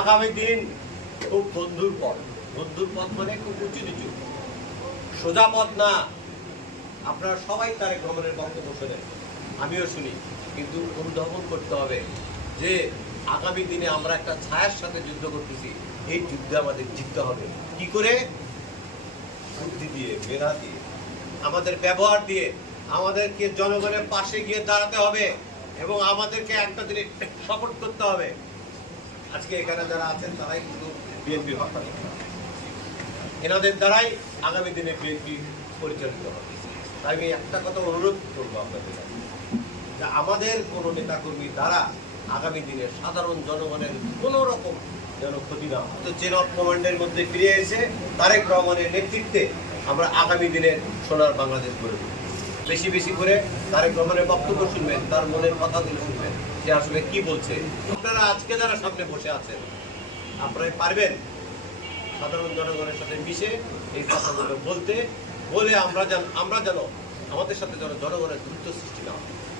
আগামী দিন খুব বন্ধুর পথ। বন্ধুর পথ মানে খুব উঁচু নিচু, সোজা পথ না। আপনারা সবাই তারেক রহমানের বক্তব্য শোনেন, আমিও শুনি, কিন্তু অনুধাবন করতে হবে যে আগামী দিনে আমরা একটা ছায়ার সাথে যুদ্ধ করতেছি। এই যুদ্ধে আমাদের জিততে হবে। কি করে? বুদ্ধি দিয়ে, মেধা দিয়ে, আমাদের ব্যবহার দিয়ে, আমাদেরকে জনগণের পাশে গিয়ে দাঁড়াতে হবে এবং আমাদেরকে একটা জিনিস সাপোর্ট করতে হবে। আজকে এখানে যারা আছেন তারাই কিন্তু বিএনপি হত্যা, এনাদের দ্বারাই আগামী দিনে বিএনপি পরিচালিত হবে। তাই আমি একটা কথা অনুরোধ করবো আপনাদের কাছে, যে আমাদের কোনো নেতাকর্মী দ্বারা আগামী দিনে সাধারণ জনগণের কোনো রকম যেন ক্ষতি না হয়। তো চেন অফ কমান্ডের মধ্যে ফিরে এসে তারেক রহমানের নেতৃত্বে আমরা আগামী দিনে সোনার বাংলাদেশ গড়ে তুলব। বেশি বেশি করে তারেক রহমানের বক্তব্য শুনবেন, তার মনের কথাগুলো শুনবেন, সে আসলে কি বলছে। আপনারা আজকে যারা সামনে বসে আছেন, আপনারা পারবেন সাধারণ জনগণের সাথে মিশে এই কথাগুলো বলতে, বলে আমরা যেন আমাদের সাথে যেন জনগণের দ্রুত সৃষ্টি না হয়।